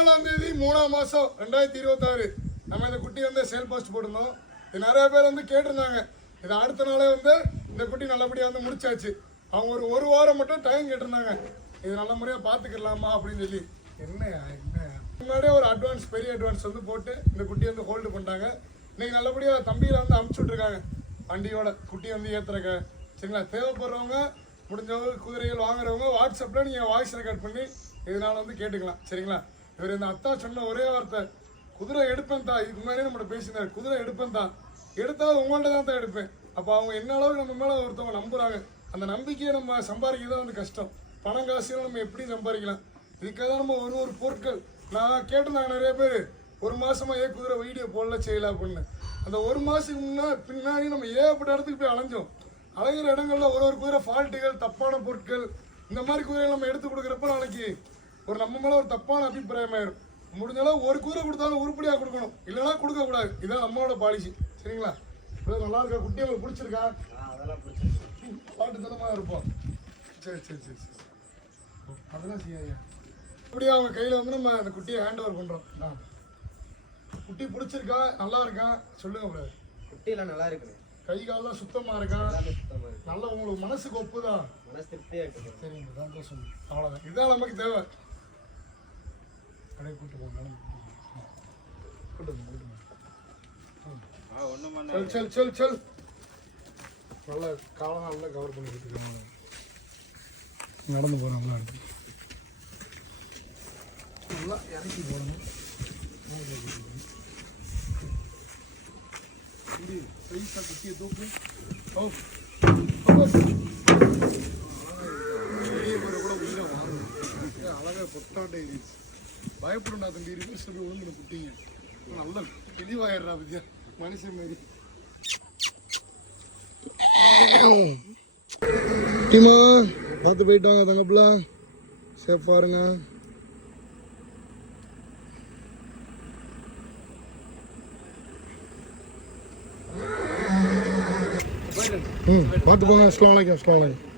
17 3 2026 நம்ம இந்த குட்டி வந்து சேல் போஸ்ட் போட்டிருந்தோம். இது நிறைய பேர் வந்து கேட்டிருந்தாங்க. இது அடுத்த நாளே வந்து இந்த குட்டி நல்லபடியாக வந்து முடிச்சாச்சு. அவங்க ஒரு வாரம் மட்டும் டைம் கேட்டிருந்தாங்க. இது நல்ல முறையாக பார்த்துக்கலாமா அப்படின்னு சொல்லி. என்ன முன்னாடியே ஒரு பெரிய அட்வான்ஸ் வந்து போட்டு இந்த குட்டியை வந்து ஹோல்டு பண்ணிட்டாங்க. இன்னைக்கு நல்லபடியாக தம்பியில் வந்து அமுச்சு விட்ருக்காங்க. வண்டியோட குட்டியை வந்து ஏற்றுறக்க சரிங்களா. தேவைப்படுறவங்க முடிஞ்சவங்க குதிரைகள் வாங்குறவங்க வாட்ஸ்அப்பில் நீங்கள் வாய்ஸ் ரெக்கார்ட் பண்ணி இதனால வந்து கேட்டுக்கலாம் சரிங்களா. இவர் இந்த அத்தா சொன்ன ஒரே வார்த்தை, குதிரை எடுப்பேன் தான். இதுக்கு முன்னாடியே நம்மகிட்ட பேசினார், குதிரை எடுப்பேன் தான். எடுத்தால் உங்கள்கிட்ட தான் எடுப்பேன். அப்போ அவங்க என்ன அளவுக்கு நம்ம மேலே ஒருத்தவங்க நம்புறாங்க. அந்த நம்பிக்கையை நம்ம சம்பாதிக்கிறது வந்து கஷ்டம். பணம் காசையும் நம்ம எப்படி சம்பாதிக்கலாம். இதுக்காக தான் நம்ம ஒரு பொருட்கள் நான் கேட்டிருந்தாங்க நிறைய பேர். ஒரு மாசமா குதிரை வீடியோ போடல செய்யலாம் அப்படின்னு. அந்த ஒரு மாசத்துக்கு பின்னாடி நம்ம ஏகப்பட்ட இடத்துக்கு போய் அலைஞ்சோம். அலைகிற இடங்கள்ல ஒரு குதிரை ஃபால்ட்டுகள், தப்பான பொருட்கள், இந்த மாதிரி குதிரைகள் நம்ம எடுத்து கொடுக்குறப்ப நாளைக்கு ஒரு நம்ம மேல ஒரு தப்பான அபிப்பிராயம் ஆயிரும். முடிஞ்சாலும் ஒரு குதிரை கொடுத்தாலும் உருப்படியா கொடுக்கணும், இல்லைன்னா கொடுக்க கூடாது. இதான் நம்மளோட பாலிசி சரிங்களா. நல்லா இருக்கா குட்டி, உங்களுக்கு பிடிச்சிருக்கா? பாட்டுத்தனமா இருப்போம். சரி சரி சரி சரி அதெல்லாம் செய்யா. அப்படியே அவங்க கையில வந்து நம்ம அந்த குட்டியை ஹேண்ட் ஓவர் பண்றோம். குட்டி பிடிச்சிருக்கா, நல்லா இருக்கா சொல்லுங்க ப்ரோ. குட்டியெல்லாம் நல்லா இருக்கு, கை காலெல்லாம் சுத்தமா இருக்கா, நல்லா உங்களுக்கு மனசுக்கு ஒப்புதான், மனசு திருப்தியா இருக்கு. சரிங்க சந்தோஷம். அவ்வளவுதான், இதுதான் நமக்கு தேவை. கடை கூட்டு போங்க, சல் சல் சல். நல்லா காலம் நல்லா கவர் பண்ணிக்கிட்டு இருக்காங்க. நடந்து போறாங்களா, நல்லா இறக்கி போகணும். குட்டியை தூக்கு. கூட உயிரை வாங்கணும். அழகா பொட்டாட்டை பயப்படும் நான் தம்பி. ரிவர்ஸ் சொல்லி விழுந்துடும் குட்டிங்க. நல்ல தெளிவாயிடுறா பத்தியா மனுஷன் மாதிரி. டீமா பார்த்து போயிட்டு வாங்க தங்கப்பில, சேஃபா இருங்க. பார்த்து போங்க. அஸ்ஸலாமு அலைக்கும்.